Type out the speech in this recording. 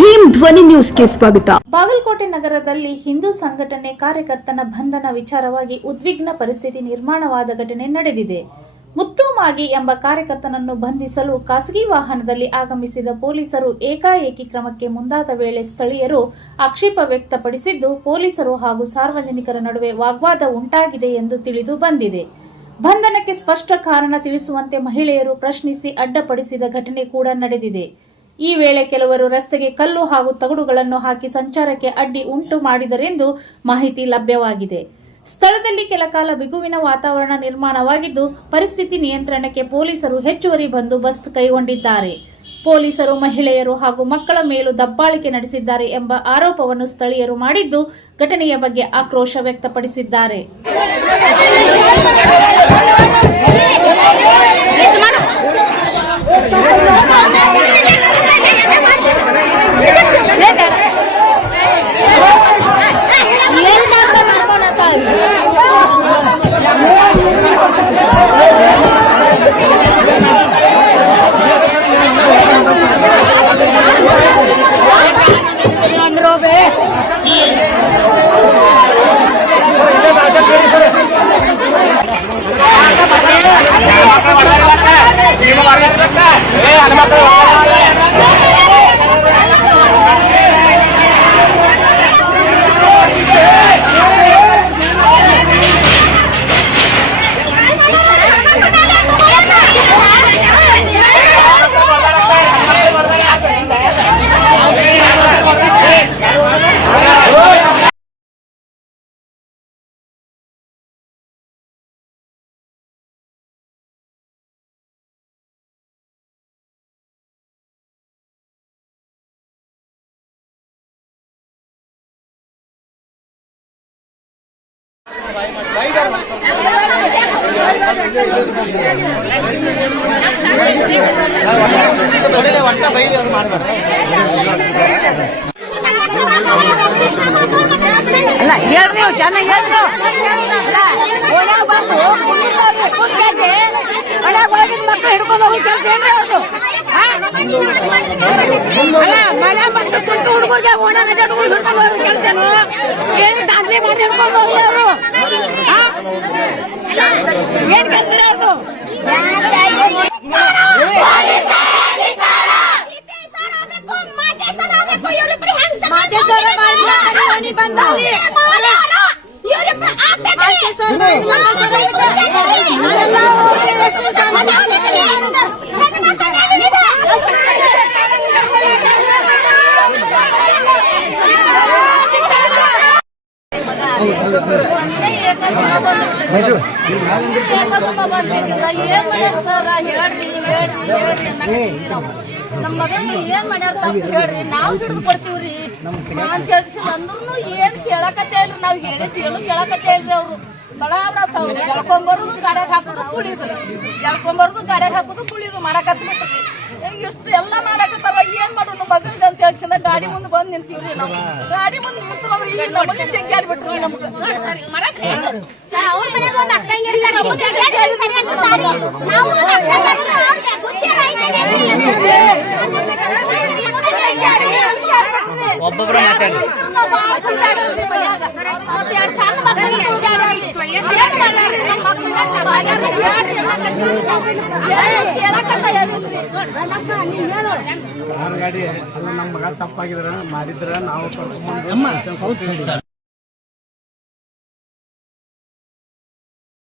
ಭೀಮ್ ಧ್ವನಿ ನ್ಯೂಸ್ಗೆ ಸ್ವಾಗತ. ಬಾಗಲಕೋಟೆ ನಗರದಲ್ಲಿ ಹಿಂದೂ ಸಂಘಟನೆ ಕಾರ್ಯಕರ್ತನ ಬಂಧನ ವಿಚಾರವಾಗಿ ಉದ್ವಿಗ್ನ ಪರಿಸ್ಥಿತಿ ನಿರ್ಮಾಣವಾದ ಘಟನೆ ನಡೆದಿದೆ. ಮುತ್ತು ಮಾಗಿ ಎಂಬ ಕಾರ್ಯಕರ್ತನನ್ನು ಬಂಧಿಸಲು ಖಾಸಗಿ ವಾಹನದಲ್ಲಿ ಆಗಮಿಸಿದ ಪೊಲೀಸರು ಏಕಾಏಕಿ ಕ್ರಮಕ್ಕೆ ಮುಂದಾದ ವೇಳೆ ಸ್ಥಳೀಯರು ಆಕ್ಷೇಪ ವ್ಯಕ್ತಪಡಿಸಿದ್ದು, ಪೊಲೀಸರು ಹಾಗೂ ಸಾರ್ವಜನಿಕರ ನಡುವೆ ವಾಗ್ವಾದ ಉಂಟಾಗಿದೆ ಎಂದು ತಿಳಿದು ಬಂದಿದೆ. ಬಂಧನಕ್ಕೆ ಸ್ಪಷ್ಟ ಕಾರಣ ತಿಳಿಸುವಂತೆ ಮಹಿಳೆಯರು ಪ್ರಶ್ನಿಸಿ ಅಡ್ಡಪಡಿಸಿದ ಘಟನೆ ಕೂಡ ನಡೆದಿದೆ. ಈ ವೇಳೆ ಕೆಲವರು ರಸ್ತೆಗೆ ಕಲ್ಲು ಹಾಗೂ ತಗಡುಗಳನ್ನು ಹಾಕಿ ಸಂಚಾರಕ್ಕೆ ಅಡ್ಡಿ ಉಂಟು ಮಾಡಿದರೆಂದು ಮಾಹಿತಿ ಲಭ್ಯವಾಗಿದೆ. ಸ್ಥಳದಲ್ಲಿ ಕೆಲಕಾಲ ಬಿಗುವಿನ ವಾತಾವರಣ ನಿರ್ಮಾಣವಾಗಿದ್ದು, ಪರಿಸ್ಥಿತಿ ನಿಯಂತ್ರಣಕ್ಕೆ ಪೊಲೀಸರು ಹೆಚ್ಚುವರಿ ಬಂದೋಬಸ್ತ್ ಕೈಗೊಂಡಿದ್ದಾರೆ. ಪೊಲೀಸರು ಮಹಿಳೆಯರು ಹಾಗೂ ಮಕ್ಕಳ ಮೇಲೂ ದಬ್ಬಾಳಿಕೆ ನಡೆಸಿದ್ದಾರೆ ಎಂಬ ಆರೋಪವನ್ನು ಸ್ಥಳೀಯರು ಮಾಡಿದ್ದು, ಘಟನೆಯ ಬಗ್ಗೆ ಆಕ್ರೋಶ ವ್ಯಕ್ತಪಡಿಸಿದ್ದಾರೆ. ನಮ್ಮ ಮಗನ ಏನ್ ಮಾಡ್ಯಾರ ಹೇಳ್ರಿ, ನಾವ್ ಹಿಡಿದು ಕೊಡ್ತೀವ್ರಿ ಅಂತ ಹೇಳ್ಸಿ ಅಂದ್ರೂ ಏನ್ ಕೇಳಕತ್ತೇ ಇಲ್ರಿ. ನಾವ್ ಹೇಳಿದ್ವಿ ಏನು ಕೇಳಕತ್ತೇ ಇಲ್ರಿ. ಅವ್ರು ಬಡ ಎಳ್ಕೊಂಬರುದು ಗಾಡ್ಯಾಗ ಹಾಕುದು ಕುಳಿದು, ಎಳ್ಕೊಂಬರುದು ಗಾಡ್ಯಾಗ ಹಾಕುದು ಕುಳಿದು ಮಾಡಕತ್ಬಿಟ್ರಿ. ಇಷ್ಟು ಎಲ್ಲ ಮಾಡಕತ್ತಾರ, ಏನ್ ಮಾಡೋಣ ಮಗನಿಗೆ ಅಂತ ಹೇಳ್ಸಿನ ಗಾಡಿ ಮುಂದೆ ಬಂದ್ ನಿಂತೀವ್ರಿ. ನಾವು ಗಾಡಿ ಮುಂದೆ ನಿಂತು ಈಗ ನಮಗೆ ಜಗ್ಗಾಡ್ಬಿಟ್ರಿ. ನಮ್ಗೆ ಒಬ್ಬೊಬ್ಬರ ಗಾಡಿ ನಮ್ಮ ಮಗ ತಪ್ಪಾಗಿದ್ರ ಮಾಡಿದ್ರ ನಾವು